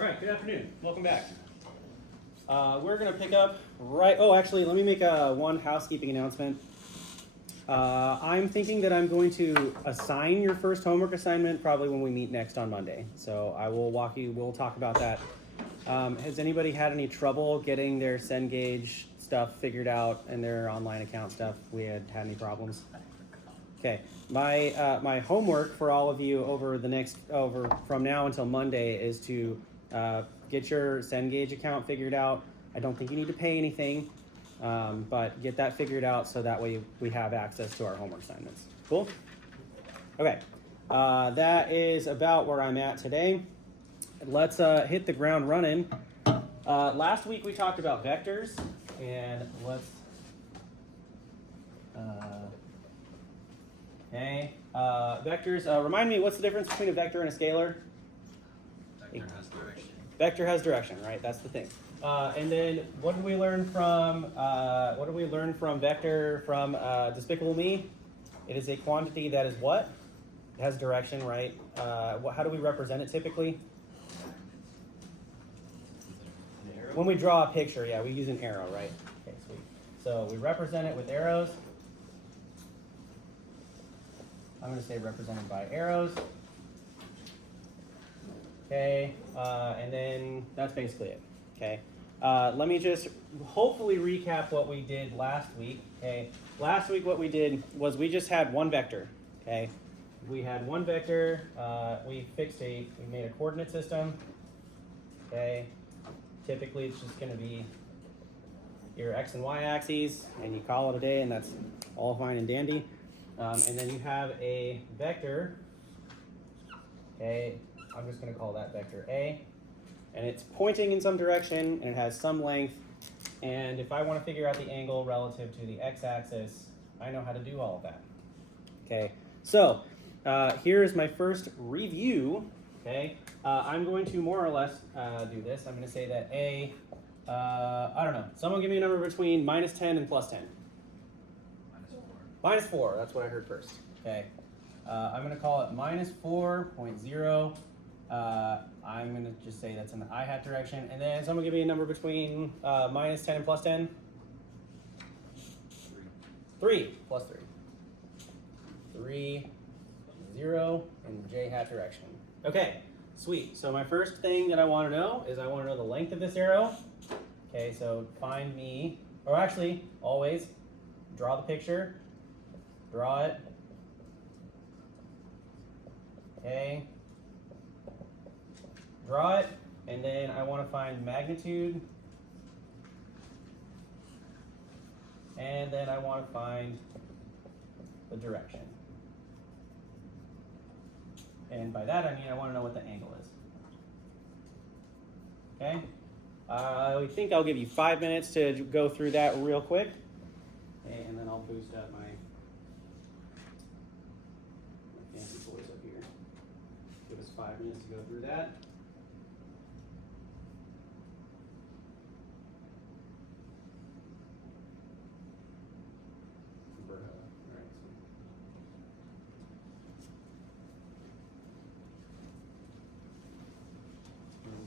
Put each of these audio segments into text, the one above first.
All right, good afternoon. Welcome back. We're going to pick up right... Oh, actually, let me make one housekeeping announcement. I'm thinking that I'm going to assign your first homework assignment probably when we meet next on Monday. So I will we'll talk about that. Has anybody had any trouble getting their Cengage stuff figured out and their online account stuff? We had any problems? Okay, my homework for all of you from now until Monday is to get your Cengage account figured out. I don't think you need to pay anything, but get that figured out so that way we have access to our homework assignments. Cool? Okay, that is about where I'm at today. Let's hit the ground running. Last week we talked about vectors, and let's... Okay, vectors, remind me, what's the difference between a vector and a scalar? Vector has direction. Vector has direction, right? That's the thing. And then what did we learn from vector from Despicable Me? It is a quantity that is what? It has direction, right? How do we represent it typically? When we draw a picture, yeah, we use an arrow, right? Okay, sweet. So we represent it with arrows. I'm going to say represented by arrows. Okay, and then that's basically it. Okay, let me just hopefully recap what we did last week. Okay, last week what we did was we just had one vector. Okay, we had one vector. We made a coordinate system. Okay, typically it's just going to be your x and y axes, and you call it a day, and that's all fine and dandy. And then you have a vector, okay, I'm just going to call that vector A, and it's pointing in some direction, and it has some length, and if I want to figure out the angle relative to the x-axis, I know how to do all of that. Okay, so here is my first review, okay. I'm going to more or less do this. I'm going to say that A, I don't know, someone give me a number between -10 and +10. -4, that's what I heard first. Okay, I'm going to call it -4.0. I'm going to just say that's in the i-hat direction. And then someone give me a number between -10 and +10. 3 plus 3. 3, 0, in the j-hat direction. Okay, sweet. So my first thing that I want to know is I want to know the length of this arrow. Okay, so find me, or actually, always draw the picture. Draw it. Okay. Draw it, and then I want to find magnitude. And then I want to find the direction. And by that I mean I want to know what the angle is. Okay? I think I'll give you 5 minutes to go through that real quick. Okay, and then I'll boost up my fancy boys up here. Give us 5 minutes to go through that.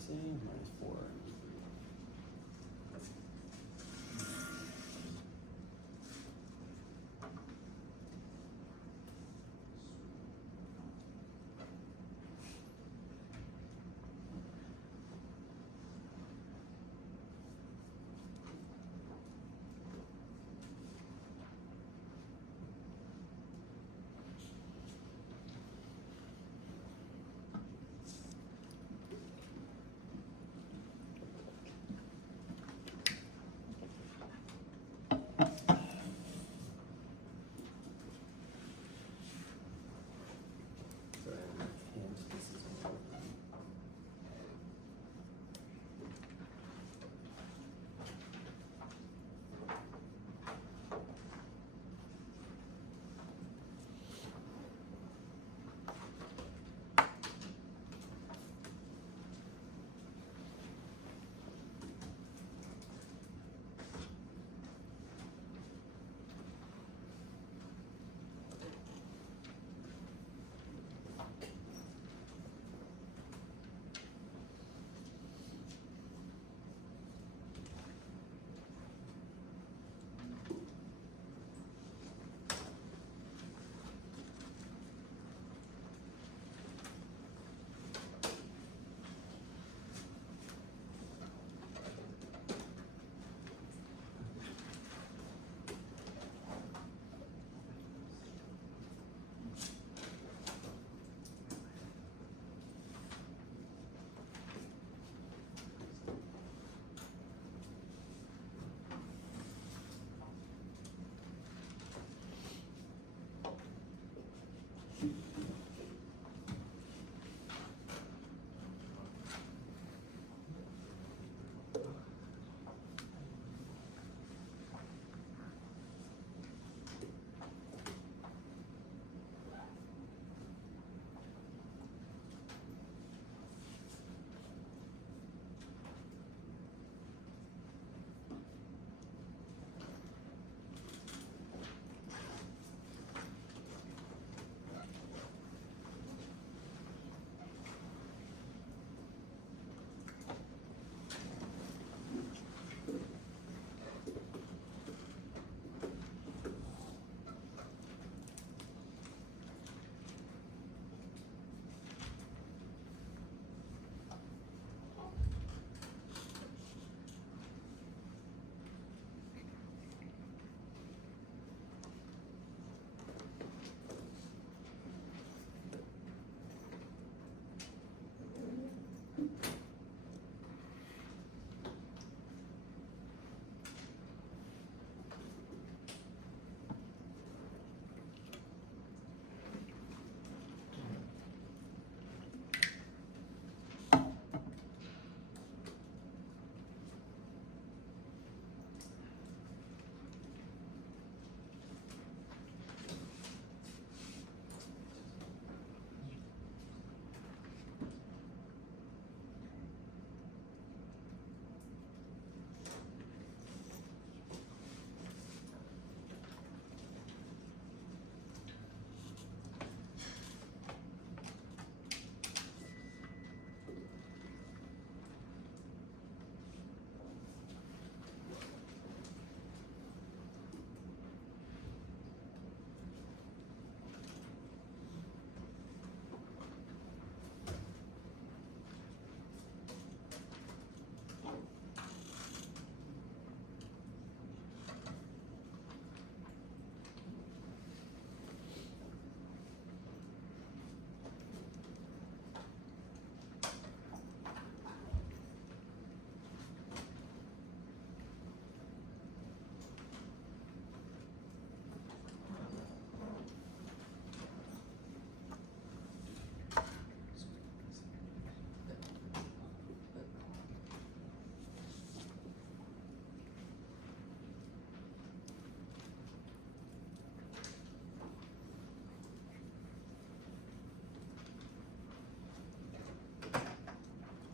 -4.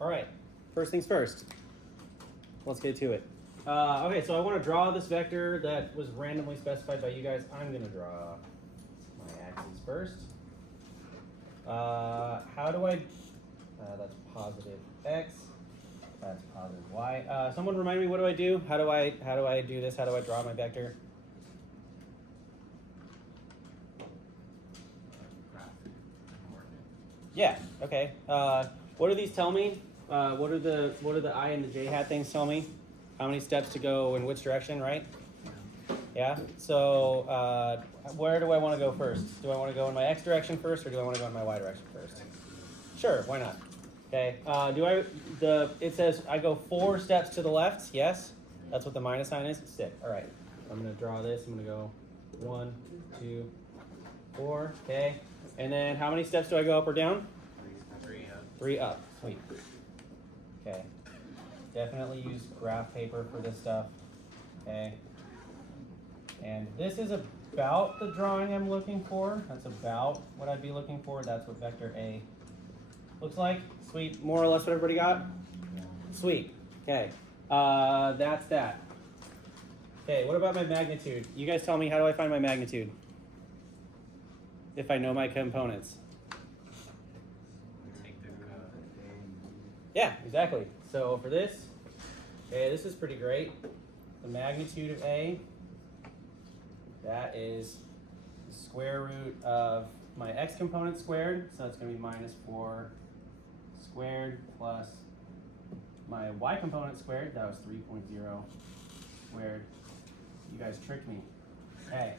All right, first things first. Let's get to it. Okay, so I want to draw this vector that was randomly specified by you guys. I'm going to draw my axes first. How do I, that's positive x, that's positive y. Someone remind me, what do I do? How do I do this? How do I draw my vector? Yeah, okay. What do these tell me? What do the I and the j hat things tell me? How many steps to go in which direction, right? Yeah, so where do I want to go first? Do I want to go in my x direction first, or do I want to go in my y direction first? Sure, why not? Okay, it says I go 4 steps to the left, yes? That's what the minus sign is? Sick, all right. I'm gonna draw this, I'm gonna go 1, 2, 4, okay. And then how many steps do I go up or down? 3 up. 3 up, sweet. Okay, definitely use graph paper for this stuff, okay. And this is about the drawing I'm looking for. That's about what I'd be looking for. That's what vector A looks like. Sweet, more or less what everybody got? Sweet, okay. That's that. Okay, what about my magnitude? You guys tell me, how do I find my magnitude? If I know my components. Take the Yeah, exactly. So for this, okay, this is pretty great. The magnitude of A, that is the square root of my x component squared, so that's going to be minus 4 squared plus my y component squared, that was 3.0 squared. You guys tricked me. Hey,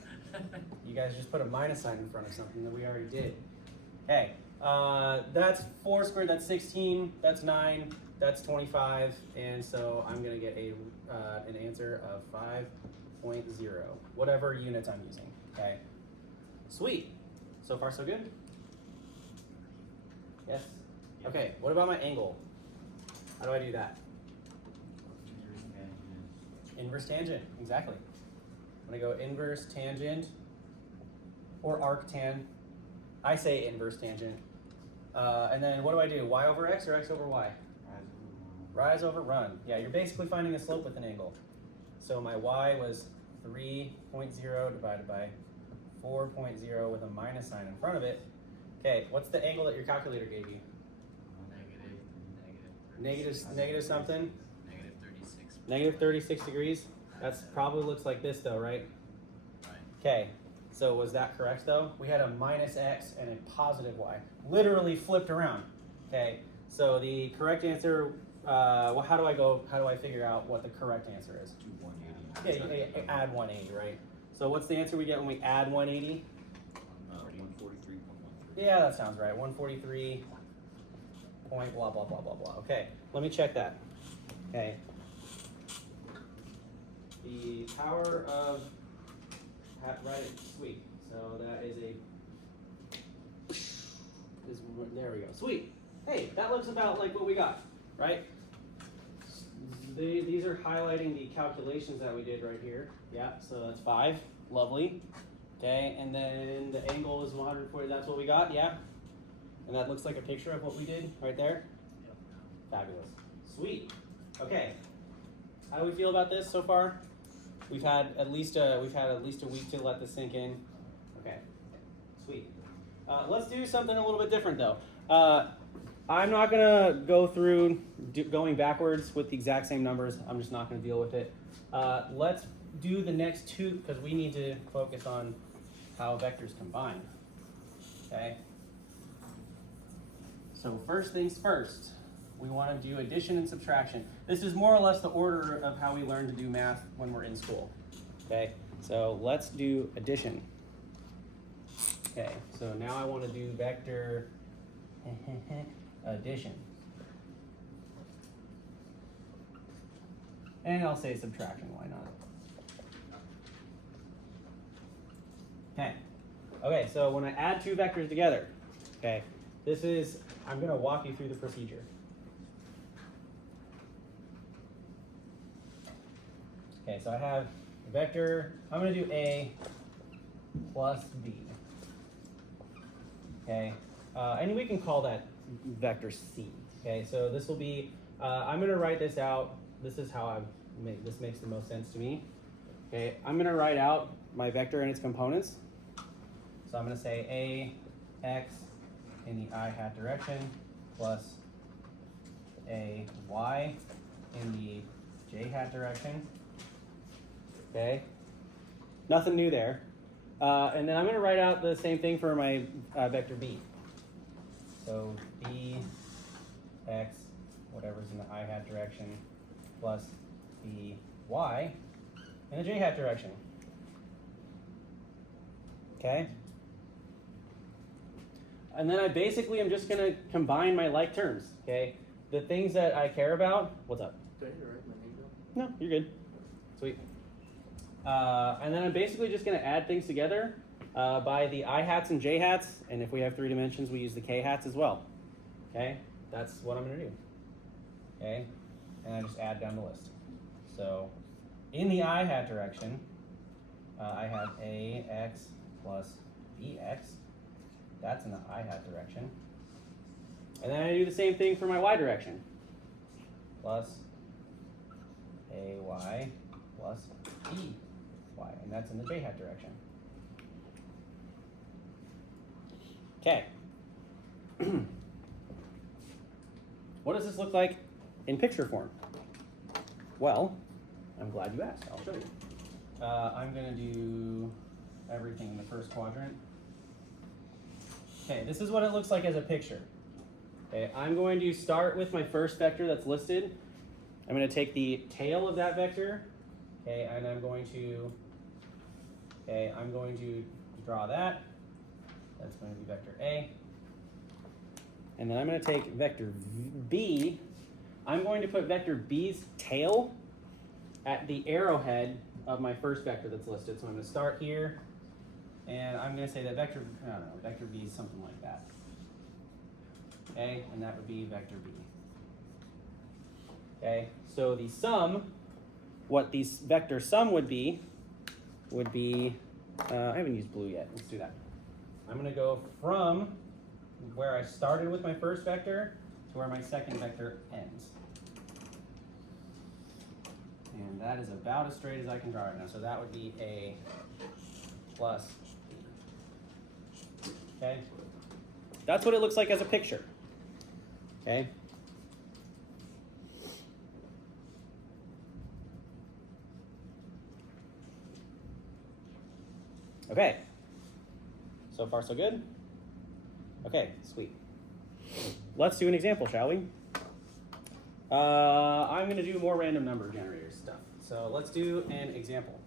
you guys just put a minus sign in front of something that we already did. Okay, that's 4 squared, that's 16, that's 9, that's 25, and so I'm going to get an answer of 5.0, whatever units I'm using, okay? Sweet. So far so good? Yes? Okay, what about my angle? How do I do that? Inverse tangent, exactly. I'm gonna go inverse tangent, or arctan. I say inverse tangent. And then what do? Y over x or x over y? Rise over run. Yeah, you're basically finding a slope with an angle. So my y was 3.0 divided by 4.0 with a minus sign in front of it. Okay, what's the angle that your calculator gave you? Negative something? Negative 36. Negative 36 degrees? That's probably looks like this though, right? Right. Okay, so was that correct though? We had a minus x and a positive y. Literally flipped around. Okay, so the correct answer, well, how do I figure out what the correct answer is? 180. Yeah, you add 180, right? So what's the answer we get when we add 180? 143.13. Yeah, that sounds right. 143 point blah, blah, blah, blah, blah. Okay, let me check that. Okay. The power of, right, sweet. So that is there we go. Sweet. Hey, that looks about like what we got, right? These are highlighting the calculations that we did right here. Yeah, so that's 5. Lovely. Okay, and then the angle is 140. That's what we got, yeah? And that looks like a picture of what we did right there? Yep. Fabulous. Sweet. Okay. How do we feel about this so far? We've had at least a week to let this sink in. Okay. Sweet. Let's do something a little bit different though. I'm not gonna go through going backwards with the exact same numbers. I'm just not gonna deal with it. Let's do the next 2 because we need to focus on how vectors combine. Okay. So first things first, we want to do addition and subtraction. This is more or less the order of how we learn to do math when we're in school. Okay, so let's do addition. Okay, so now I want to do vector addition. And I'll say subtraction, why not? Okay. Okay, so when I add 2 vectors together, okay, I'm going to walk you through the procedure. Okay, so I have a vector, I'm going to do A plus B. Okay, and we can call that vector C. Okay, so this will be, I'm going to write this out. This is how this makes the most sense to me. Okay, I'm going to write out my vector and its components. So I'm going to say A, X in the I hat direction plus A, Y in the J hat direction. Okay, nothing new there. And then I'm going to write out the same thing for my vector B. So B, X, whatever's in the I hat direction, plus B, Y in the J hat direction. Okay? And then I basically am just going to combine my like terms. Okay? The things that I care about. What's up? Do I need to write my name down? No, you're good. Sweet. And then I'm basically just going to add things together by the I hats and J hats, and if we have 3 dimensions, we use the K hats as well. Okay, that's what I'm going to do. Okay, and I just add down the list. So in the I hat direction, I have AX plus BX. That's in the I hat direction. And then I do the same thing for my Y direction. Plus AY plus BY, and that's in the J hat direction. Okay. What does this look like in picture form? Well, I'm glad you asked. I'll show you. I'm going to do everything in the first quadrant. Okay, this is what it looks like as a picture. Okay, I'm going to start with my first vector that's listed. I'm going to take the tail of that vector, okay, and I'm going to draw that. That's going to be vector A. And then I'm going to take vector B. I'm going to put vector B's tail at the arrowhead of my first vector that's listed. So I'm going to start here, and I'm going to say that vector B is something like that. Okay, and that would be vector B. Okay, so the sum, what the vector sum would be, I haven't used blue yet. Let's do that. I'm going to go from where I started with my first vector to where my second vector ends. And that is about as straight as I can draw it now. So that would be A plus B. Okay? That's what it looks like as a picture. Okay? Okay. So far, so good? Okay, sweet. Let's do an example, shall we? I'm going to do more random number generator stuff. So let's do an example.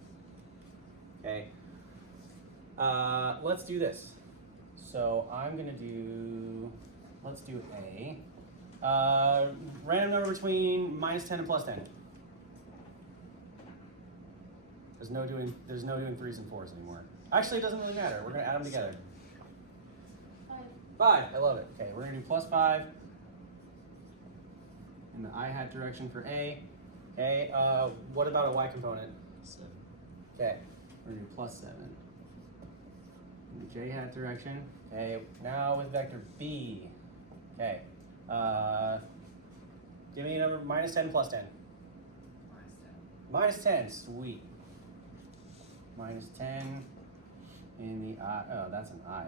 Okay. Let's do this. So I'm going to do, let's do A. Random number between -10 and +10. There's no doing 3s and 4s anymore. Actually, it doesn't really matter. We're going to add them together. 5. I love it. Okay, we're going to do +5 in the I hat direction for A. Okay, what about a Y component? 7. Okay, we're going to do +7 in the J hat direction. Okay, now with vector B. Okay, give me a number -10 +10. -10, sweet. -10 in the I, oh, that's an I.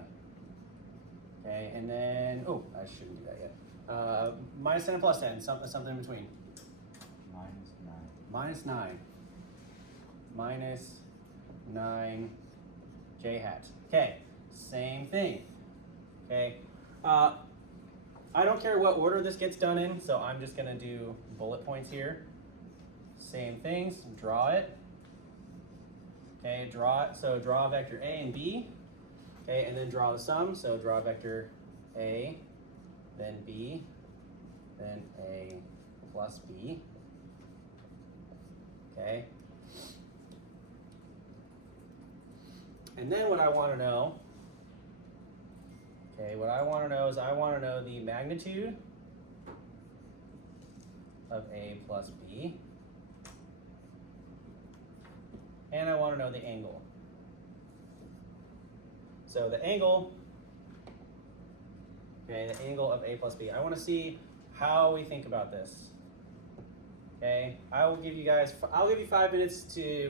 Okay, and then, oh, I shouldn't do that yet. -10 and +10, something in between. -9. -9 J hat. Okay, same thing. Okay, I don't care what order this gets done in, so I'm just gonna do bullet points here. Same things, draw it. Okay, draw it, so draw vector A and B. Okay, and then draw the sum, so draw vector A, then B, then A plus B. Okay. And then what I want to know, okay, what I want to know is I want to know the magnitude of A plus B. And I want to know the angle. So the angle Okay, the angle of A plus B. I want to see how we think about this. Okay, I'll give you 5 minutes to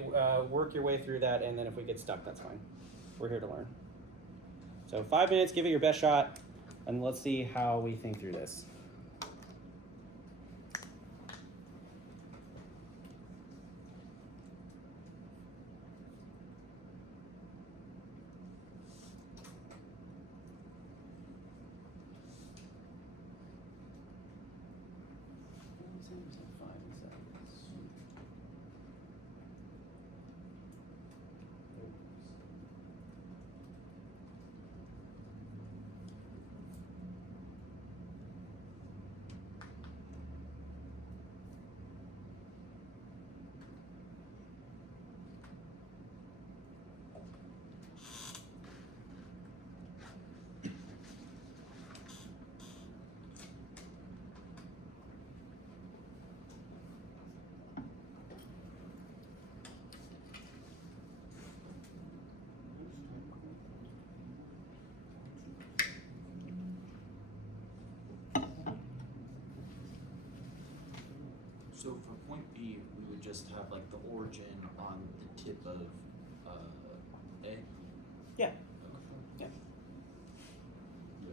work your way through that, and then if we get stuck, that's fine. We're here to learn. So 5 minutes, give it your best shot, and let's see how we think through this. So for point B, we would just have like the origin on the tip of A? Yeah. Okay. Yeah.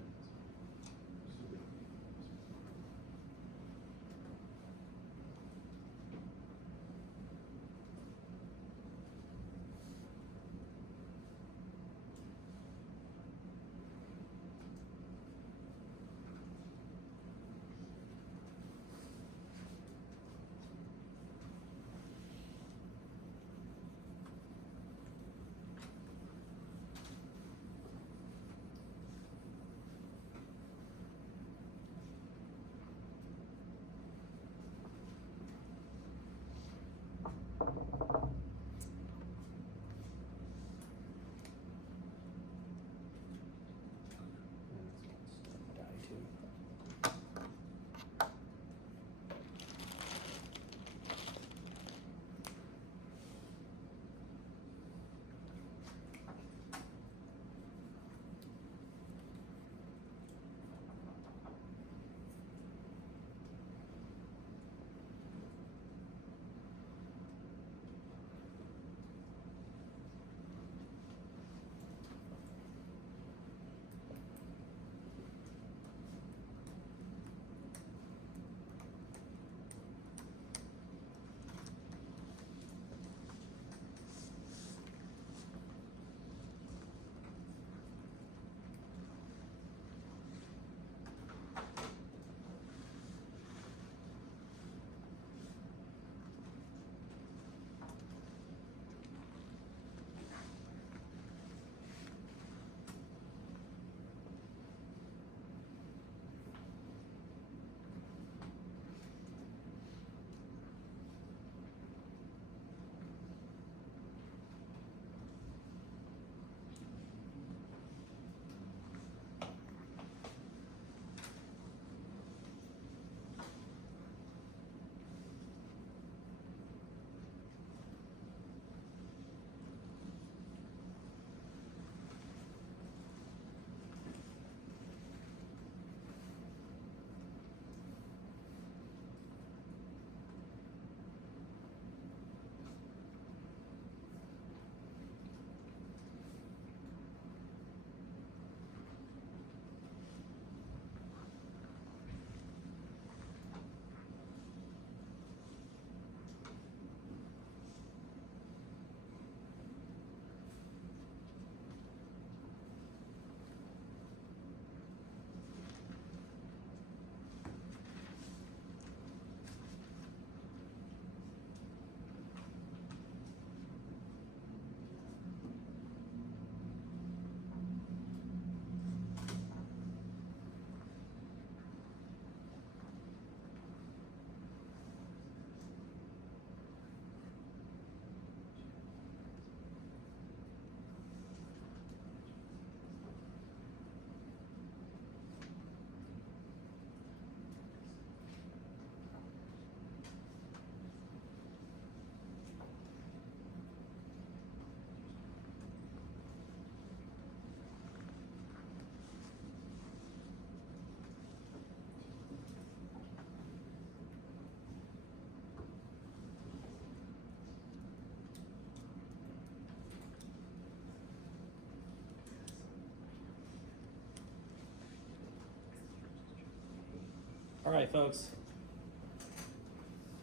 All right, folks.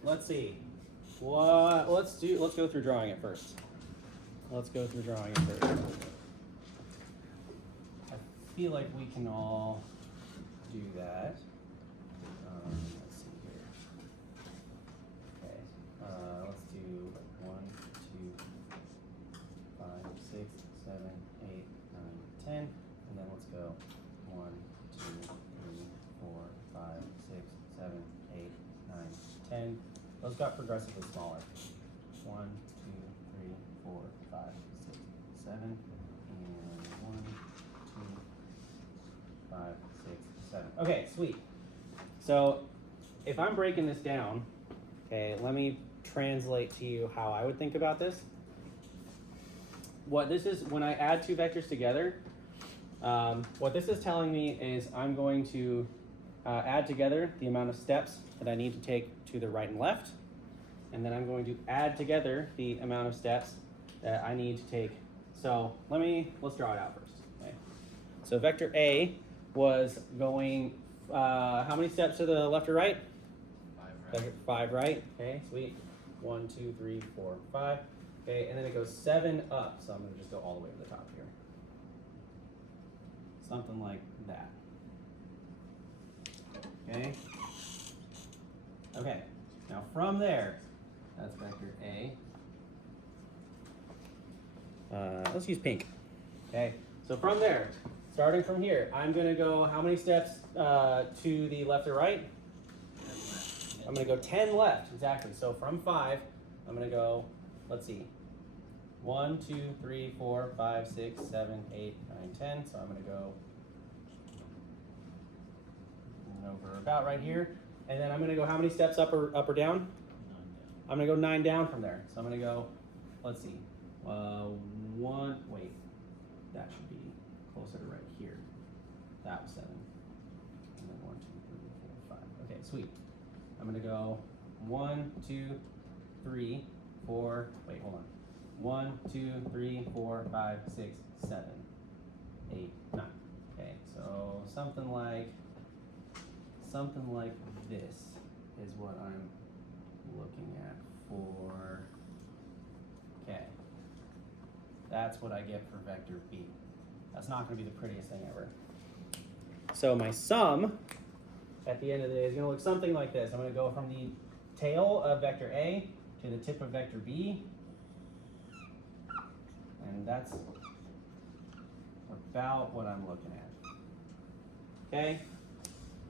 Let's see. Let's go through drawing it first. Let's go through drawing it first. I feel like we can all do that. Let's see here. Okay. Let's do 1, 2, 5, 6, 7, 8, 9, 10, and then let's go 1, 2, 3, 4, 5, 6, 7, 8, 9, 10. Those got progressively smaller. 1, 2, 3, 4, 5, 6, 7, and 1, 2, 5, 6, 7. Okay, sweet. So if I'm breaking this down, okay, let me translate to you how I would think about this. What this is, when I add two vectors together, what this is telling me is I'm going to add together the amount of steps that I need to take to the right and left, and then I'm going to add together the amount of steps that I need to take. So let's draw it out first. Okay. So vector A was going how many steps to the left or right? 5 right. Vector 5 right. Okay, sweet. 1, 2, 3, 4, 5. Okay, and then it goes 7 up. So I'm going to just go all the way to the top here. Something like that. Okay. Okay. Now from there, that's vector A. Let's use pink. Okay. So from there, starting from here, I'm going to go how many steps to the left or right? I'm going to go 10 left. Exactly. So from 5, I'm going to go, let's see, 1, 2, 3, 4, 5, 6, 7, 8, 9, 10. So I'm going to go over about right here. And then I'm going to go how many steps up or down? 9 down. I'm going to go 9 down from there. So I'm going to go, let's see, wait, that should be closer to right here. That was 7. And then 1, 2, 3, 4, 5. Okay, sweet. I'm going to go 1, 2, 3, 4, wait, hold on. 1, 2, 3, 4, 5, 6, 7, 8, 9. Okay, so something like this is what I'm looking at for, okay. That's what I get for vector B. That's not going to be the prettiest thing ever. So my sum at the end of the day is going to look something like this. I'm going to go from the tail of vector A to the tip of vector B. And that's about what I'm looking at. Okay?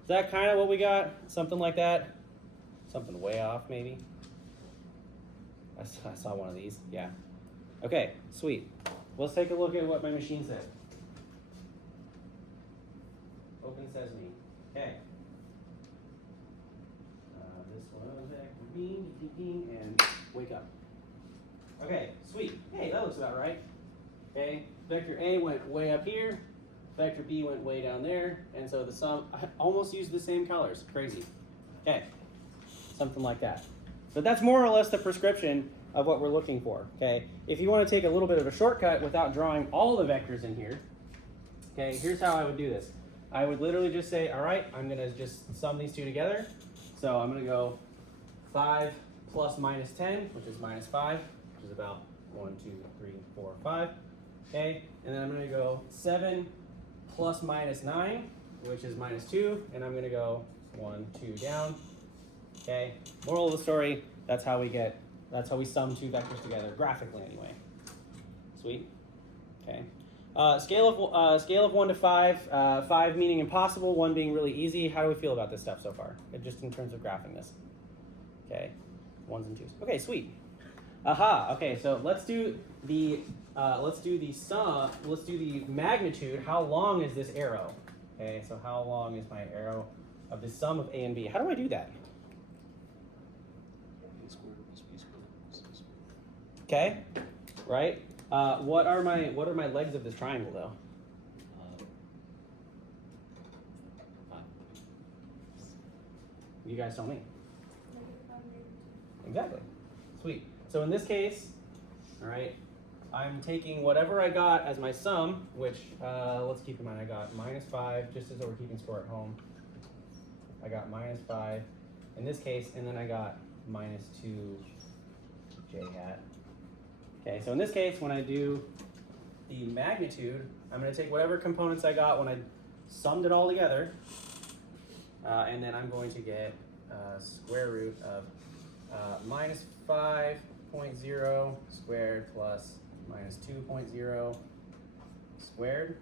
Is that kind of what we got? Something like that? Something way off, maybe? I saw one of these. Yeah. Okay, sweet. Let's take a look at what my machine said. Open sesame. Okay. This one, vector B, and wake up. Okay, sweet. Hey, that looks about right. Okay, vector A went way up here, vector B went way down there, and so the sum, I almost used the same colors. Crazy. Okay, something like that. So that's more or less the prescription of what we're looking for. Okay, if you want to take a little bit of a shortcut without drawing all the vectors in here, okay, here's how I would do this. I would literally just say, all right, I'm going to just sum these two together. So I'm going to go 5 plus minus 10, which is minus 5, which is about 1, 2, 3, 4, 5. Okay, and then I'm going to go 7 plus minus 9, which is minus 2, and I'm going to go 1, 2 down. Okay, moral of the story, that's how we sum two vectors together, graphically anyway. Sweet. Okay. Scale of 1 to 5, 5 meaning impossible, 1 being really easy. How do we feel about this stuff so far? Just in terms of graphing this. Okay, 1s and 2s. Okay, sweet. Aha. Okay, so let's do the sum. Let's do the magnitude. How long is this arrow? Okay, so how long is my arrow of the sum of A and B? How do I do that? A squared plus B squared plus C squared. Okay, right. What are my legs of this triangle though? 5. You guys tell me. Exactly. Sweet. So in this case, all right, I'm taking whatever I got as my sum, which let's keep in mind I got minus 5, just as though we're keeping score at home. I got minus 5 in this case, and then I got minus 2 j hat. Okay, so in this case, when I do the magnitude, I'm going to take whatever components I got when I summed it all together, and then I'm going to get square root of minus 5.0 squared plus minus 2.0 squared.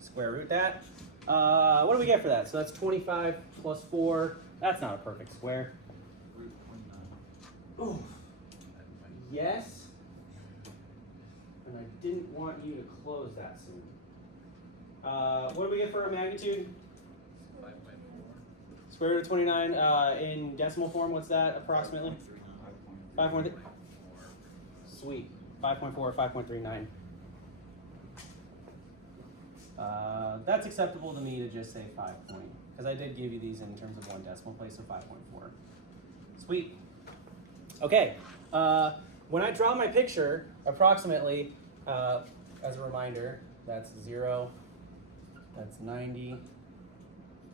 Square root that. What do we get for that? So that's 25 plus 4. That's not a perfect square. Root 29. Ooh. Yes. And I didn't want you to close that soon. What do we get for our magnitude? 5.4. Square root of 29 in decimal form. What's that approximately? 5.3. Sweet. 5.4, 5.39. That's acceptable to me to just say 5 point, because I did give you these in terms of one decimal place, so 5.4. Sweet. Okay. When I draw my picture, approximately, as a reminder, that's 0, that's 90,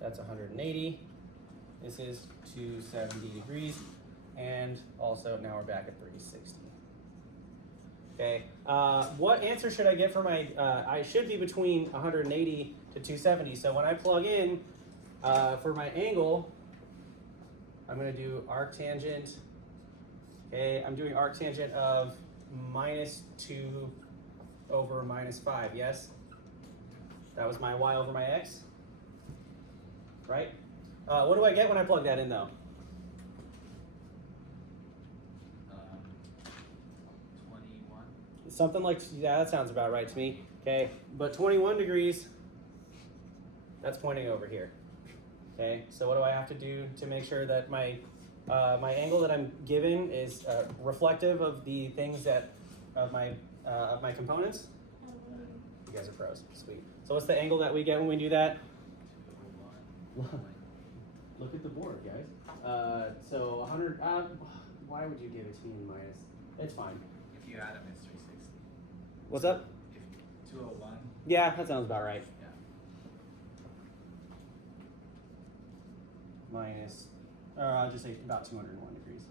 that's 180, this is 270 degrees, and also now we're back at 360. Okay, what answer should I get for my, I should be between 180 to 270, so when I plug in for my angle, I'm going to do arctangent. Okay, I'm doing arctangent of minus 2 over minus 5, yes? That was my y over my x, right? What do I get when I plug that in though? 21. Something like, yeah, that sounds about right to me. Okay, but 21 degrees, that's pointing over here. Okay, so what do I have to do to make sure that my angle that I'm given is reflective of the things that of my components? You guys are pros. Sweet. So what's the angle that we get when we do that? 201. Look at the board, guys. So 100. Why would you give it to me in minus? It's fine. If you add them, it's 360. What's up? If 201. Yeah, that sounds about right. Yeah. Minus, or I'll just say about 201 degrees.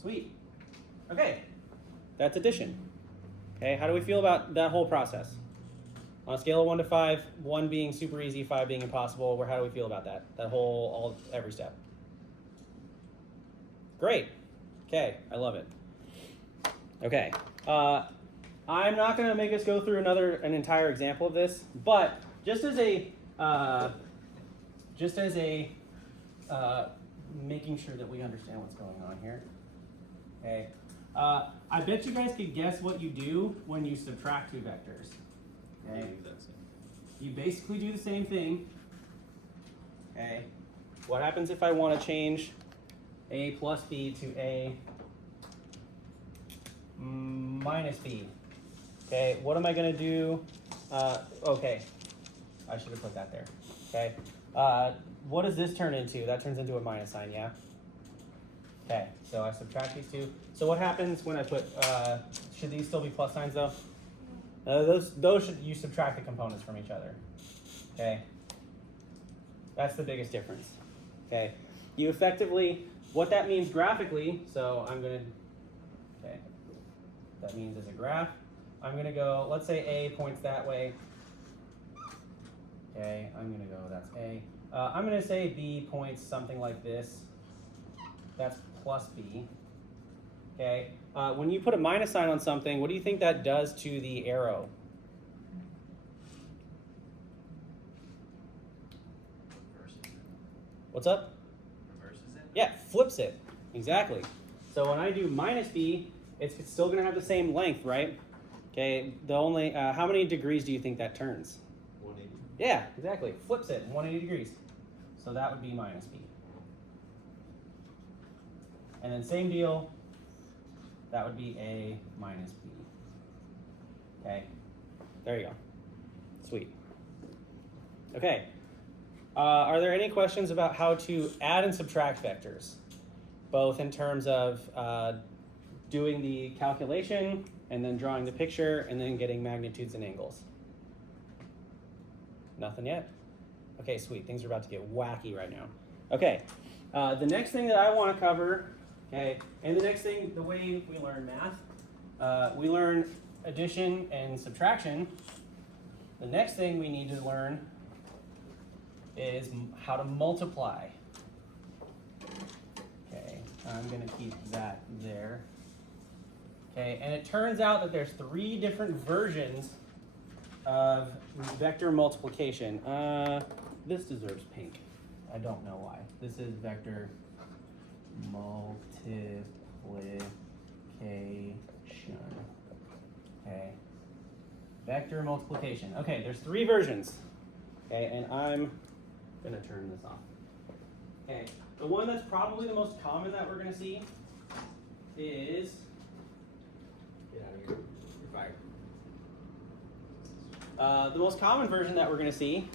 Sweet. Okay, that's addition. Okay, how do we feel about that whole process? On a scale of 1 to 5, 1 being super easy, 5 being impossible, how do we feel about that? That whole, every step. Great. Okay, I love it. Okay, I'm not going to make us go through an entire example of this, but just as a making sure that we understand what's going on here. Okay, I bet you guys could guess what you do when you subtract two vectors. Okay, you basically do the same thing. Okay, what happens if I want to change a plus b to a minus b? Okay, what am I going to do? Okay, I should have put that there. Okay, what does this turn into? That turns into a minus sign, yeah? Okay, so I subtract these two. So what happens when I put, should these still be plus signs though? Those should, you subtract the components from each other. Okay, that's the biggest difference. Okay, you effectively, what that means graphically, so I'm gonna, okay, that means as a graph, I'm gonna go, let's say A points that way. Okay, I'm gonna go, that's A. I'm gonna say B points something like this. That's plus B. Okay, when you put a minus sign on something, what do you think that does to the arrow? Reverses it. What's up? Reverses it? Yeah, flips it. Exactly. So when I do minus B, it's still gonna have the same length, right? Okay, the only, how many degrees do you think that turns? 180. Yeah, exactly. Flips it 180 degrees. So that would be minus B. And then same deal, that would be A minus B. Okay, there you go. Sweet. Okay, are there any questions about how to add and subtract vectors? Both in terms of doing the calculation and then drawing the picture and then getting magnitudes and angles? Nothing yet? Okay, sweet. Things are about to get wacky right now. Okay, the next thing that I want to cover, okay, and the next thing, the way we learn math, we learn addition and subtraction. The next thing we need to learn is how to multiply. Okay, I'm going to keep that there. Okay, and it turns out that there's 3 different versions of vector multiplication. This deserves pink. I don't know why. This is vector multiplication. Okay. Vector multiplication. Okay, there's 3 versions. Okay, and I'm gonna turn this off. Okay, the one that's probably the most common that we're gonna see is, get out of here, you're fired. The most common version that we're gonna see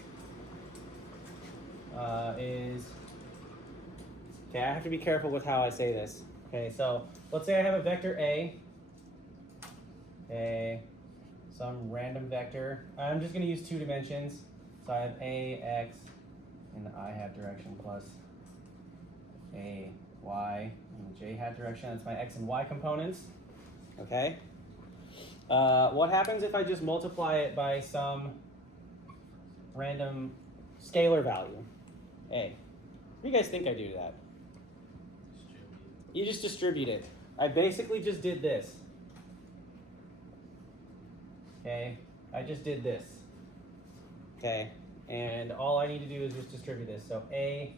is, okay, I have to be careful with how I say this. Okay, so let's say I have a vector A, okay, some random vector. I'm just going to use 2 dimensions. So I have A, X in the I hat direction plus A, Y in the J hat direction. That's my X and Y components. Okay. What happens if I just multiply it by some random scalar value? A. What do you guys think I do to that? You just distribute it. I basically just did this. Okay, I just did this. Okay, and all I need to do is just distribute this. So A,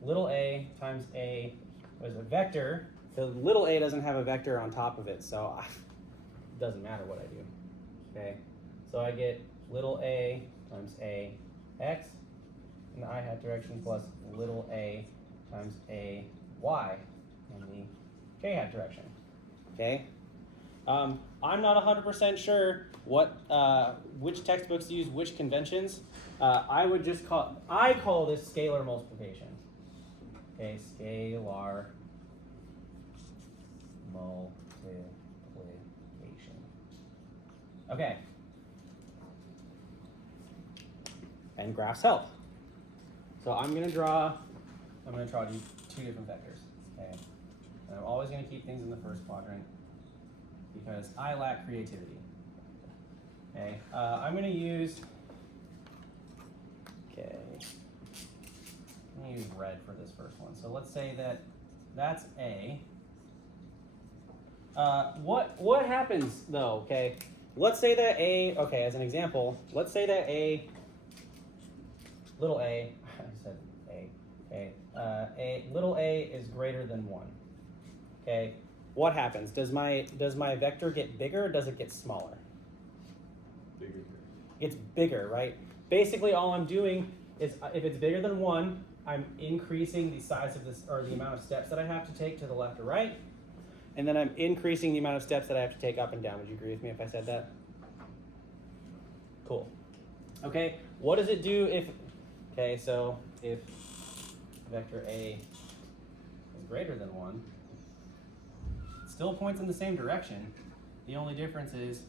little a times A was a vector. The little a doesn't have a vector on top of it, so it doesn't matter what I do. Okay, so I get little a times A X in the I hat direction plus little a times A Y in the J hat direction. Okay. I'm not 100% sure what which textbooks use which conventions. I call this scalar multiplication. Okay, scalar multiplication. Okay. And graphs help. So I'm gonna draw 2 different vectors. Okay. And I'm always gonna keep things in the first quadrant, because I lack creativity. Okay, I'm gonna use, okay, I'm gonna use red for this first one. So let's say that that's A. What happens though, okay? Let's say that A, okay, as an example, let's say that A, little a, I said A, okay, little a is greater than 1, okay? What happens? Does my vector get bigger or does it get smaller? Bigger. It's bigger, right? Basically all I'm doing is if it's bigger than 1, I'm increasing the size of this, or the amount of steps that I have to take to the left or right, and then I'm increasing the amount of steps that I have to take up and down. Would you agree with me if I said that? Cool. Okay, what does it do if, okay, so if vector A is greater than 1, still points in the same direction. The only difference is,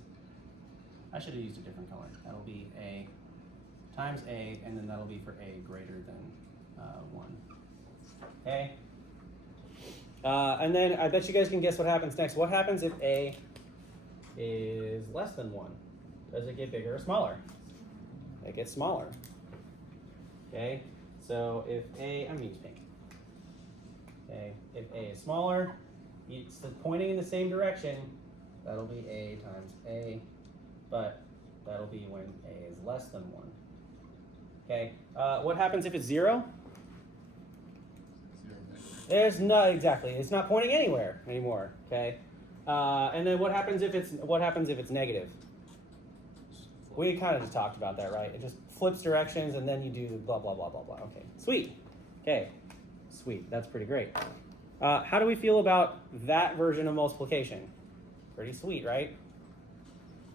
I should have used a different color. That'll be A times A, and then that'll be for A greater than 1. Okay? And then I bet you guys can guess what happens next. What happens if A is less than 1? Does it get bigger or smaller? It gets smaller. Okay? So if A, I'm gonna use pink. Okay, if A is smaller, it's pointing in the same direction, that'll be A times A, but that'll be when A is less than 1. Okay, what happens if it's 0? There's no, exactly, it's not pointing anywhere anymore, okay? And then what happens if it's negative? We kind of just talked about that, right? It just flips directions and then you do blah, blah, blah, blah, blah. Okay, sweet. Okay, sweet, that's pretty great. How do we feel about that version of multiplication? Pretty sweet, right?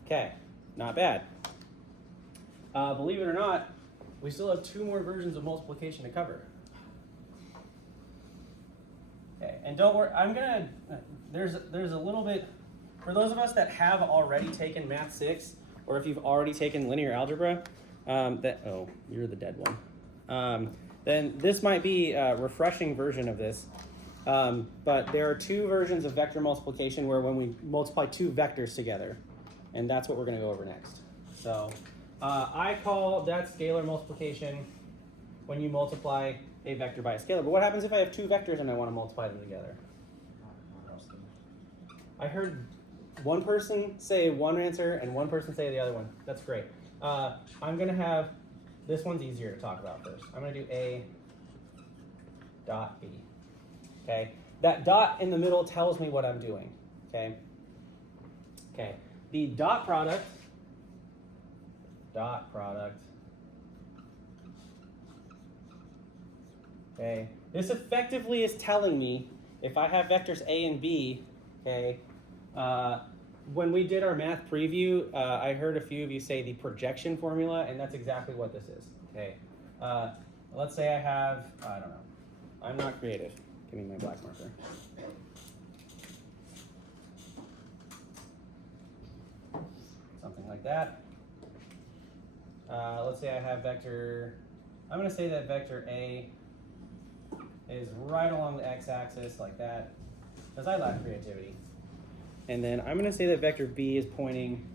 Okay, not bad. Believe it or not, we still have 2 more versions of multiplication to cover. Okay, and don't worry, there's a little bit, for those of us that have already taken Math 6, or if you've already taken linear algebra, Oh, you're the dead one. Then this might be a refreshing version of this. But there are two versions of vector multiplication where when we multiply two vectors together, and that's what we're going to go over next. So I call that scalar multiplication when you multiply a vector by a scalar. But what happens if I have two vectors and I want to multiply them together? I heard one person say one answer and one person say the other one. That's great. I'm going to have, this one's easier to talk about first. I'm going to do A dot B. Okay, that dot in the middle tells me what I'm doing. Okay. Okay. The dot product. Okay. This effectively is telling me if I have vectors A and B. Okay. When we did our math preview, I heard a few of you say the projection formula, and that's exactly what this is. Okay. Let's say I have, I don't know. I'm not creative. Give me my black marker. Something like that. Let's say I have vector, I'm going to say that vector A is right along the x-axis like that, because I lack creativity. And then I'm going to say that vector B is pointing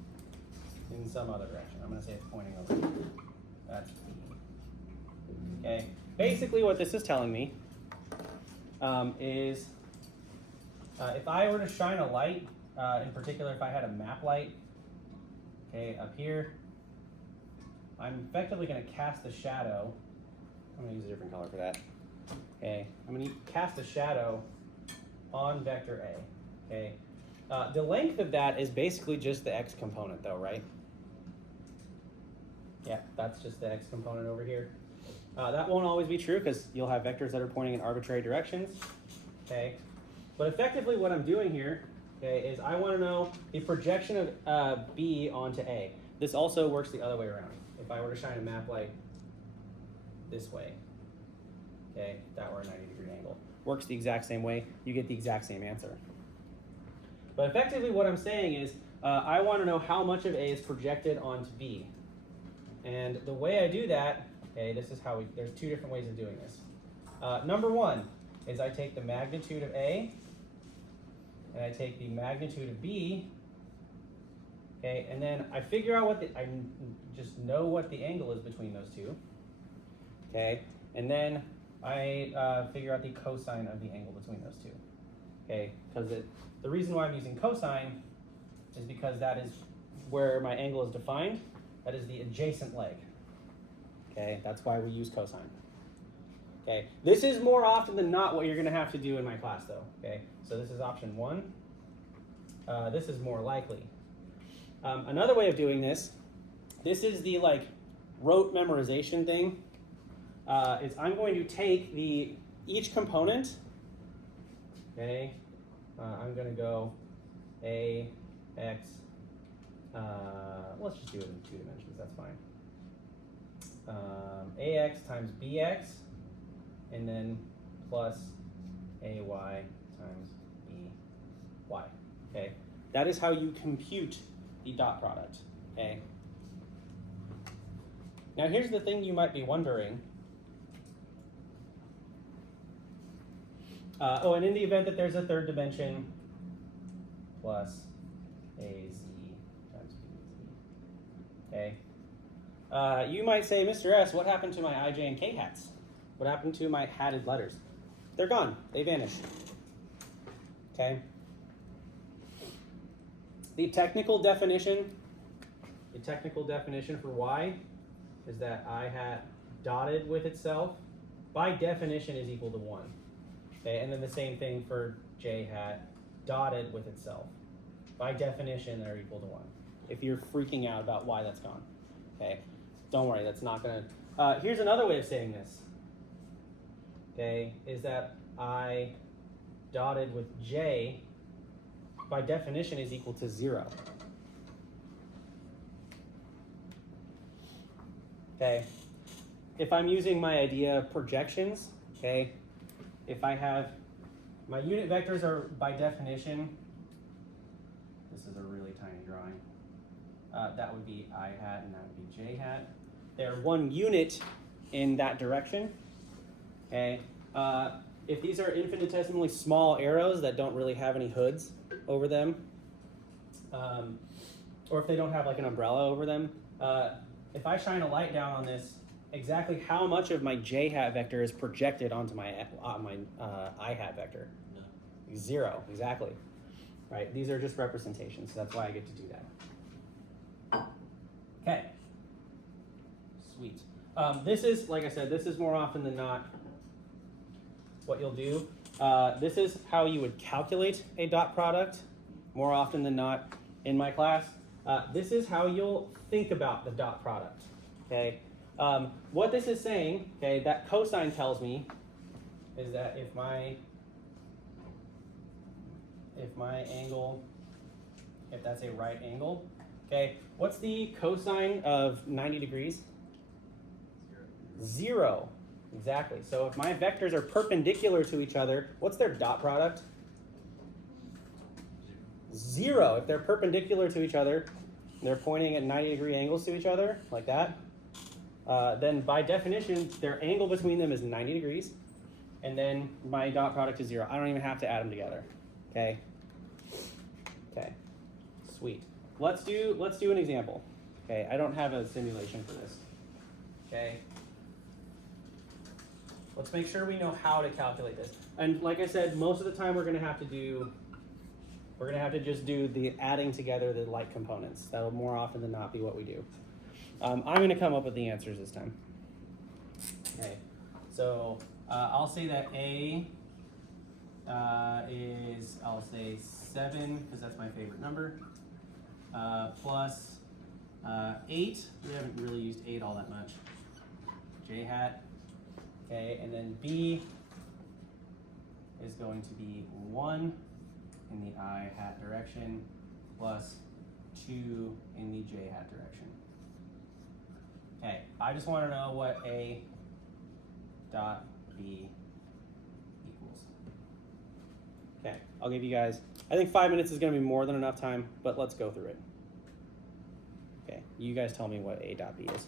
in some other direction. I'm going to say it's pointing over here. That's B. Okay. Basically what this is telling me is if I were to shine a light, in particular if I had a map light, okay, up here, I'm effectively going to cast a shadow. I'm going to use a different color for that. Okay, I'm going to cast a shadow on vector A. Okay, the length of that is basically just the x component though, right? Yeah, that's just the x component over here. That won't always be true because you'll have vectors that are pointing in arbitrary directions. Okay, but effectively what I'm doing here, okay, is I want to know the projection of B onto A. This also works the other way around. If I were to shine a map light this way, okay, that were a 90-degree angle. Works the exact same way. You get the exact same answer. But effectively what I'm saying is I want to know how much of A is projected onto B. And the way I do that, okay, this is how there's two different ways of doing this. Number one is I take the magnitude of A and I take the magnitude of B, okay, and then I figure out I just know what the angle is between those two, okay, and then I figure out the cosine of the angle between those two, okay, because the reason why I'm using cosine is because that is where my angle is defined. That is the adjacent leg. Okay, that's why we use cosine. Okay, this is more often than not what you're going to have to do in my class, though. Okay, so this is option one. This is more likely. Another way of doing this is the rote memorization thing. Is I'm going to take each component. Okay, I'm going to go A, X. Let's just do it in 2 dimensions. That's fine. AX times BX, and then plus AY times BY. Okay, that is how you compute the dot product. Okay. Now here's the thing you might be wondering. And in the event that there's a third dimension, plus AZ times BZ. Okay. You might say, Mr. S, what happened to my I, J, and K hats? What happened to my hatted letters? They're gone. They vanished. Okay. The technical definition for Y is that I hat dotted with itself by definition is equal to 1. Okay, and then the same thing for J hat dotted with itself. By definition, they're equal to 1. If you're freaking out about why that's gone. Okay, don't worry, that's not gonna. Here's another way of saying this. Okay, is that I dotted with J by definition is equal to 0. Okay, if I'm using my idea of projections, okay, if I have my unit vectors are by definition, this is a really tiny drawing. That would be I hat and that would be J hat. they're one unit in that direction. Okay. If these are infinitesimally small arrows that don't really have any hoods over them, or if they don't have like an umbrella over them, if I shine a light down on this, exactly how much of my j hat vector is projected onto my I hat vector? No. 0, exactly. Right? These are just representations, so that's why I get to do that. Okay. Sweet. This is, like I said, this is more often than not what you'll do. This is how you would calculate a dot product more often than not in my class. This is how you'll think about the dot product. Okay. What this is saying, okay, that cosine tells me is that if my angle, if that's a right angle, okay, what's the cosine of 90 degrees? 0. Exactly. So if my vectors are perpendicular to each other, what's their dot product? 0. If they're perpendicular to each other, they're pointing at 90-degree angles to each other, like that, then by definition, their angle between them is 90 degrees, and then my dot product is 0. I don't even have to add them together. Okay. Okay. Sweet. Let's do an example. Okay. I don't have a simulation for this. Okay. Let's make sure we know how to calculate this. And like I said, most of the time we're gonna have to just do the adding together the like components. That'll more often than not be what we do. I'm gonna come up with the answers this time. Okay, so I'll say that A is, I'll say 7, because that's my favorite number, plus 8, we haven't really used 8 all that much, j hat, okay, and then B is going to be 1 in the I hat direction, plus 2 in the j hat direction. Okay, I just want to know what A dot B equals. Okay, I'll give you guys, I think 5 minutes is going to be more than enough time, but let's go through it. Okay, you guys tell me what A dot B is.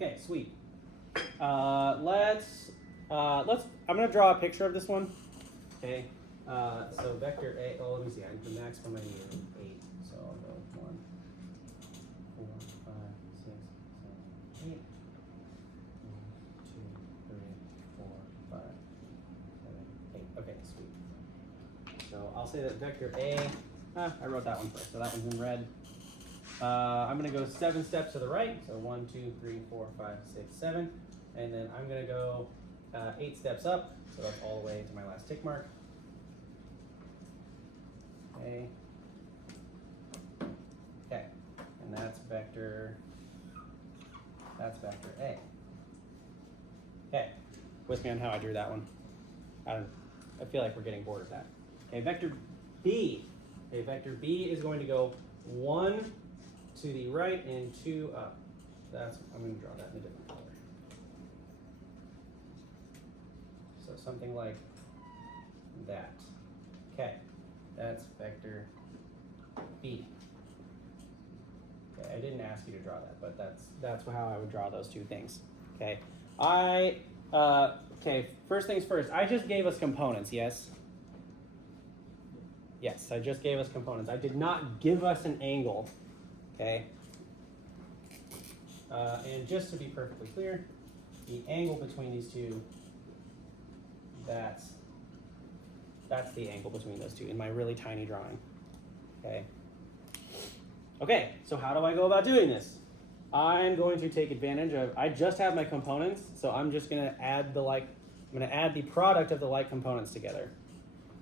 Okay, sweet. Let's. I'm gonna draw a picture of this one. Okay. So vector A. Oh, let me see. The maximum I need is 8. So I'll go 1, 4, 5, 6, 7, 8. 1, 2, 3, 4, 5, 7, 8. Okay, sweet. So I'll say that vector A. I wrote that one first, so that one's in red. I'm gonna go 7 steps to the right. So 1, 2, 3, 4, 5, 6, 7. And then I'm gonna go 8 steps up. So that's all the way to my last tick mark. Okay. Okay. And that's vector A. Okay. With me on how I drew that one. I feel like we're getting bored of that. Okay, vector B. Okay, vector B is going to go 1 to the right and 2 up. I'm going to draw that in a different color. So something like that. Okay, that's vector B. Okay, I didn't ask you to draw that, but that's how I would draw those two things. Okay, okay, first things first. I just gave us components, yes? Yes, I just gave us components. I did not give us an angle. Okay. And just to be perfectly clear, the angle between these two, that's the angle between those two in my really tiny drawing. Okay. Okay, so how do I go about doing this? I'm going to take advantage of, I just have my components, so I'm just gonna add the product of the like components together.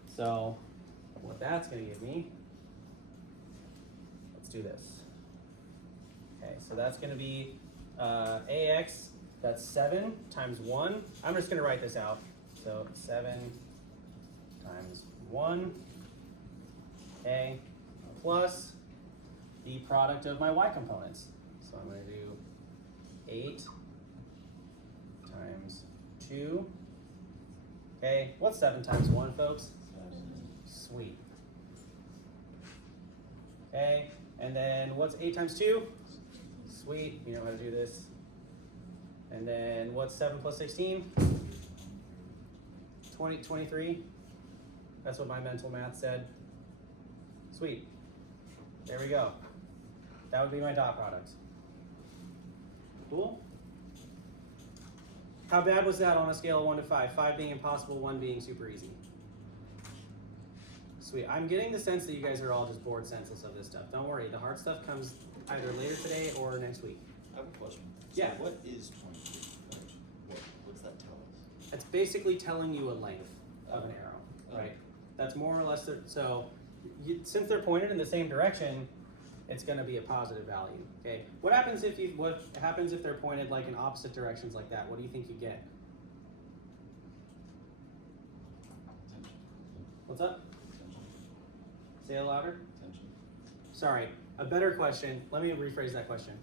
So what that's gonna give me, let's do this. Okay, so that's going to be AX, that's 7 times 1. I'm just going to write this out. So 7 times 1, okay, plus the product of my Y components. So I'm going to do 8 times 2. Okay, what's 7 times 1, folks? Sweet. Okay, and then what's 8 times 2? Sweet, you know how to do this. And then what's 7 plus 16? 23. That's what my mental math said. Sweet. There we go. That would be my dot product. Cool? How bad was that on a scale of 1 to 5? 5 being impossible, 1 being super easy. Sweet. I'm getting the sense that you guys are all just bored senseless of this stuff. Don't worry, the hard stuff comes either later today or next week. I have a question. Yeah. So what is 23? What's that tell us? It's basically telling you a length of an arrow, right? That's more or less, since they're pointed in the same direction, it's going to be a positive value, okay? What happens if they're pointed like in opposite directions like that? What do you think you get? What's up? Say it louder. Sorry, a better question. Let me rephrase that question.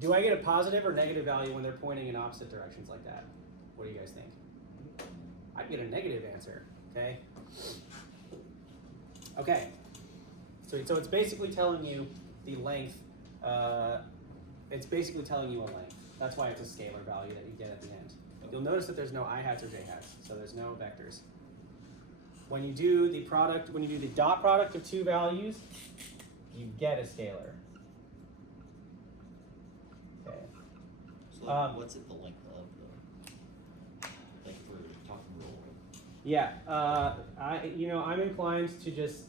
Do I get a positive or negative value when they're pointing in opposite directions like that? What do you guys think? I get a negative answer, okay? Okay, so it's basically telling you the length, it's basically telling you a length. That's why it's a scalar value that you get at the end. You'll notice that there's no I hats or j hats, so there's no vectors. when you do the product, when you do the dot product of two values, you get a scalar. Okay. So what's it the length of though? Like for talking roll. Yeah, I'm inclined to just,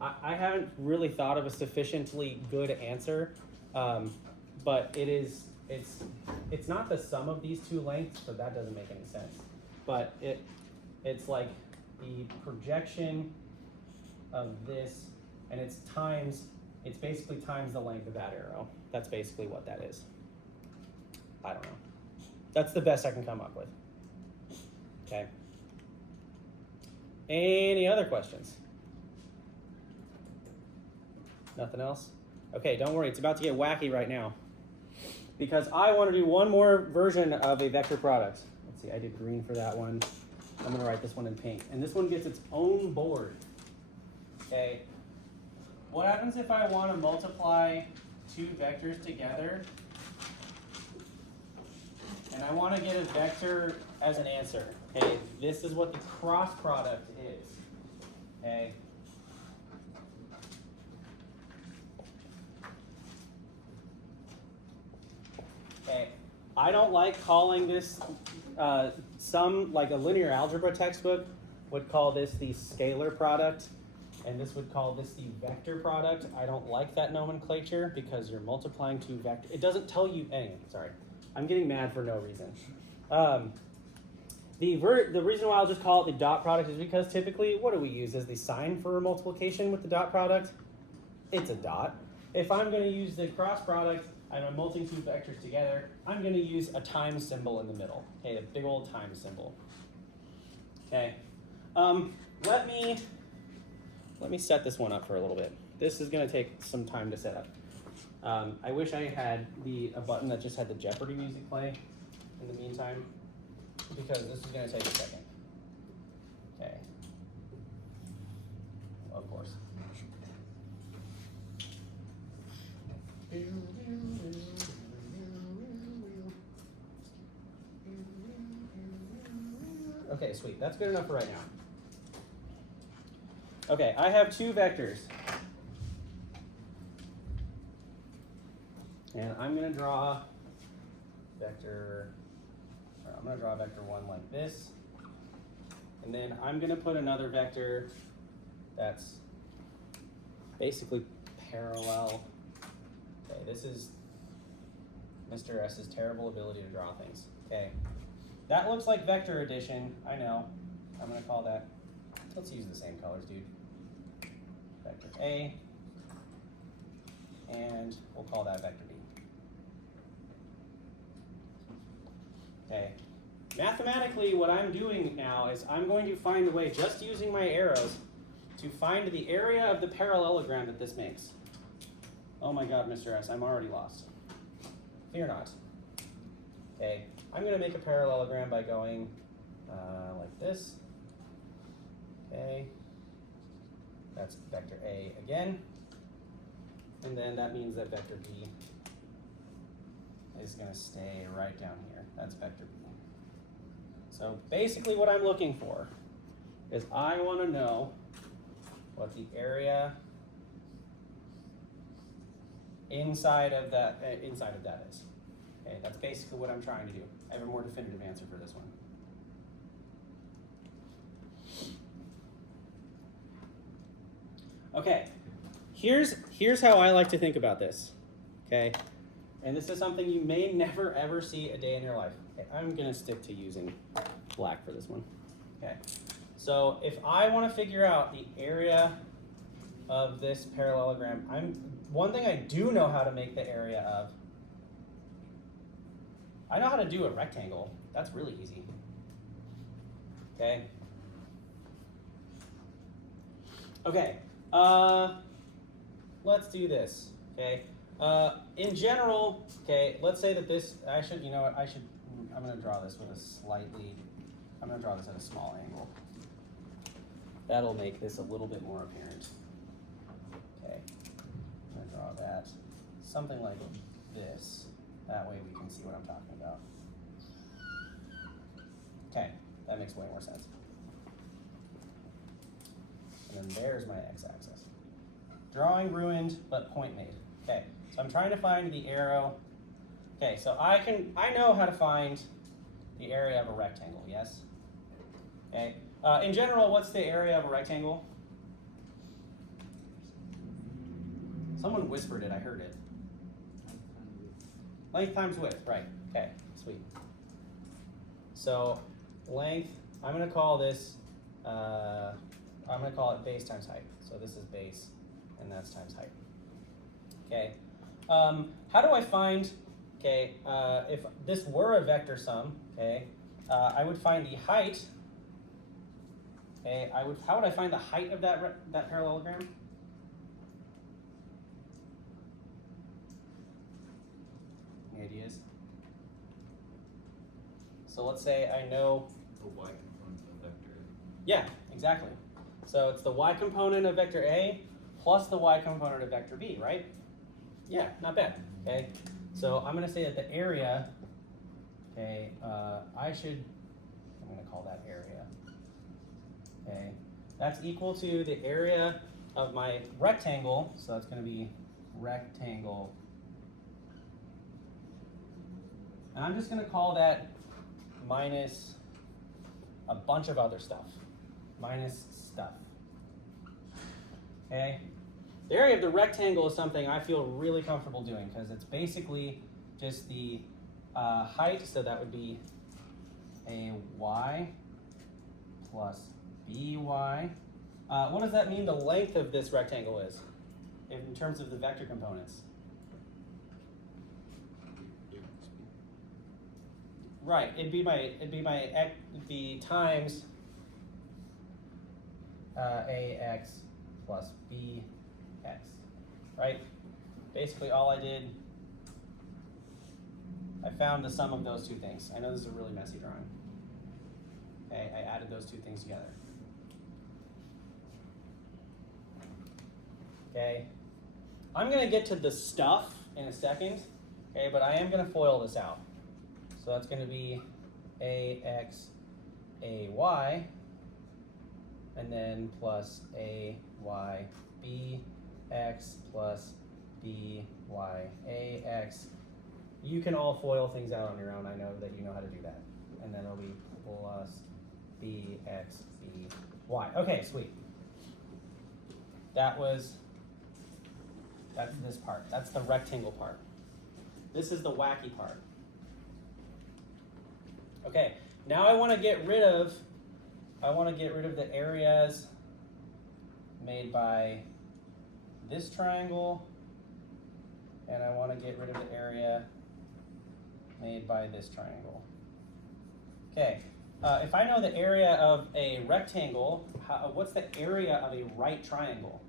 I haven't really thought of a sufficiently good answer, but it's not the sum of these two lengths, so that doesn't make any sense. But it's like the projection of this, and it's basically times the length of that arrow. That's basically what that is. I don't know. That's the best I can come up with. Okay. Any other questions? Nothing else? Okay, don't worry, it's about to get wacky right now. Because I want to do one more version of a vector product. Let's see, I did green for that one. I'm going to write this one in pink. And this one gets its own board. Okay. What happens if I want to multiply two vectors together? And I want to get a vector as an answer. Okay, this is what the cross product is. Okay. Okay, I don't like calling this, like a linear algebra textbook would call this the scalar product, and this would call this the vector product. I don't like that nomenclature because you're multiplying two vectors. It doesn't tell you anything, sorry. I'm getting mad for no reason. The reason why I'll just call it the dot product is because typically, what do we use as the sign for multiplication with the dot product? It's a dot. If I'm going to use the cross product, and I'm multiplying two vectors together, I'm going to use a times symbol in the middle. Okay, a big old times symbol. Okay, let me set this one up for a little bit. This is going to take some time to set up. I wish I had a button that just had the Jeopardy music play in the meantime, because this is going to take a second. Okay, of course. Okay, sweet. That's good enough for right now. Okay, I have two vectors. And I'm going to draw vector 1 like this. And then I'm going to put another vector that's basically parallel. Okay, this is Mr. S's terrible ability to draw things. Okay, that looks like vector addition. I know. I'm going to call that. Let's use the same colors, dude. Vector A. And we'll call that vector B. Okay. Mathematically, what I'm doing now is I'm going to find a way, just using my arrows, to find the area of the parallelogram that this makes. Oh my God, Mr. S, I'm already lost. Fear not. Okay, I'm going to make a parallelogram by going like this. Okay, that's vector A again. And then that means that vector B is going to stay right down here. That's vector B. So basically what I'm looking for is I want to know what the area inside of that is. Okay, that's basically what I'm trying to do. I have a more definitive answer for this one. Okay, here's how I like to think about this. Okay, and this is something you may never ever see a day in your life. Okay, I'm gonna stick to using black for this one. Okay, so if I want to figure out the area of this parallelogram, one thing I do know how to make the area of. I know how to do a rectangle. That's really easy. Okay. Okay. Let's do this. Okay. In general, okay, let's say that this, I'm going to draw this with I'm going to draw this at a small angle. That'll make this a little bit more apparent. Okay. I'm going to draw that something like this. That way we can see what I'm talking about. Okay, that makes way more sense. And then there's my x-axis. Drawing ruined, but point made. Okay, so I'm trying to find the arrow. Okay, so I know how to find the area of a rectangle, yes? Okay, in general, what's the area of a rectangle? Someone whispered it, I heard it. Length times width, right, okay, sweet. So, length, I'm gonna call this, I'm gonna call it base times height. So this is base, and that's times height. Okay, how do I find, okay, if this were a vector sum, okay, I would find the height, okay, how would I find the height of that parallelogram? Any ideas? So let's say I know The y component of vector A. yeah, exactly. So it's the y component of vector A plus the y component of vector B, right? Yeah, not bad, okay? So I'm gonna say that the area, okay, I'm gonna call that area, okay? That's equal to the area of my rectangle, so that's gonna be rectangle. And I'm just gonna call that minus a bunch of other stuff. Minus stuff. Okay? The area of the rectangle is something I feel really comfortable doing because it's basically just the height, so that would be AY plus BY. What does that mean the length of this rectangle is in terms of the vector components? Right, it'd be times AX plus BX, right? Basically all I did, I found the sum of those two things. I know this is a really messy drawing. Okay, I added those two things together. Okay, I'm gonna get to the stuff in a second, okay, but I am gonna FOIL this out. So that's going to be AX, AY, and then plus AY, BX plus BY, AX. You can all FOIL things out on your own. I know that you know how to do that. And then it'll be plus BX, BY. Okay, sweet. That's this part. That's the rectangle part. This is the wacky part. Okay, now I want to get rid of the areas made by this triangle, and I want to get rid of the area made by this triangle. Okay, if I know the area of a rectangle, what's the area of a right triangle?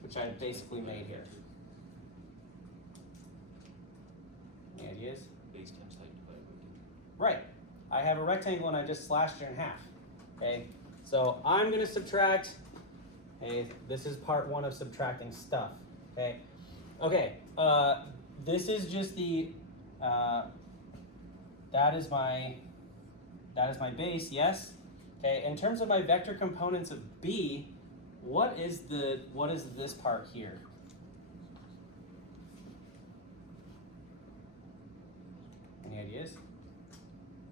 Which I basically made here. Any ideas? Base times height divided by 2. Right. I have a rectangle and I just slashed it in half. Okay. So I'm going to subtract. Okay. This is part one of subtracting stuff. Okay. Okay. This is just the. That is my base. Yes. Okay. In terms of my vector components of B, what is this part here? Any ideas?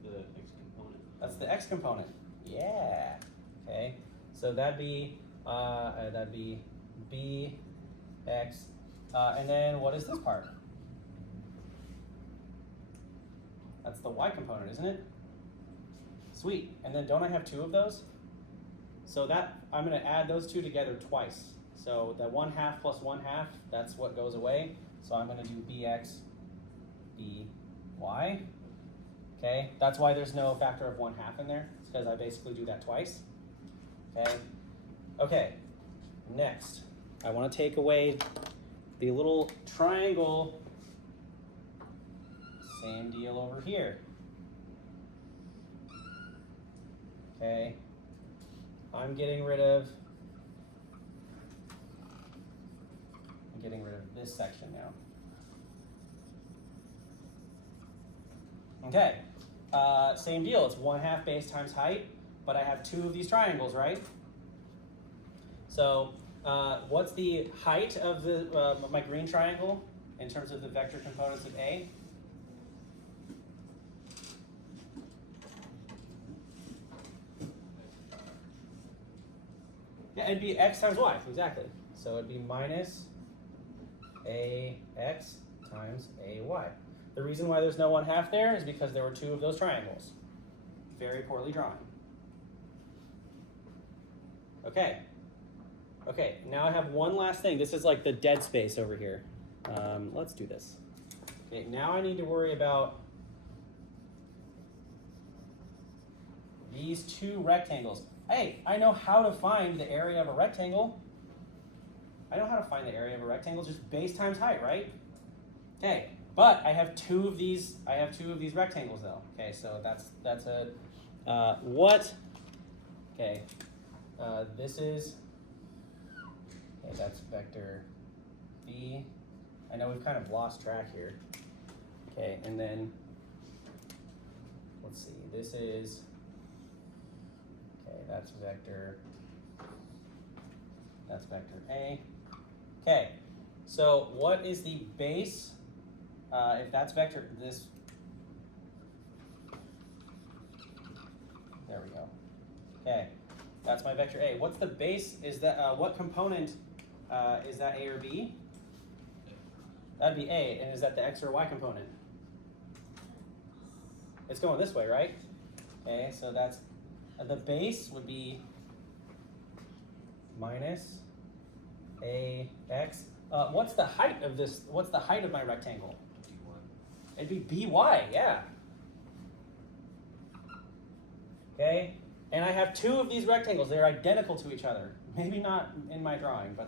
The x component. That's the x component. Yeah. Okay. So that'd be b x, and then what is this part? That's the y component, isn't it? Sweet. And then don't I have two of those? So that I'm going to add those two together twice. So the 1/2 plus 1/2, that's what goes away. So I'm going to do bx, by. Okay, that's why there's no factor of 1/2 in there. It's because I basically do that twice. Okay. Okay. Next, I want to take away the little triangle. Same deal over here. Okay. I'm getting rid of this section now. Okay, same deal. It's 1/2 base times height, but I have two of these triangles, right? So what's the height of the my green triangle in terms of the vector components of A? Yeah, it'd be x times y, exactly. So it'd be minus ax times ay. The reason why there's no 1/2 there is because there were two of those triangles. Very poorly drawn. Okay. Okay, now I have one last thing. This is like the dead space over here. Let's do this. Okay, now I need to worry about these two rectangles. Hey, I know how to find the area of a rectangle. I know how to find the area of a rectangle, just base times height, right? Okay, but I have two of these. I have two of these rectangles, though. Okay, so that's a what? Okay, this is okay. That's vector B. I know we've kind of lost track here. Okay, and then let's see. This is okay. That's vector. That's vector A. Okay, so what is the base? If that's vector, this. There we go. Okay, that's my vector A. What's the base? Is that what component? Is that A or B? That'd be A, and is that the X or Y component? It's going this way, right? Okay, so that's the base would be minus AX. What's the height of this? What's the height of my rectangle? D1. It'd be BY, yeah. Okay, and I have two of these rectangles. They're identical to each other. Maybe not in my drawing, but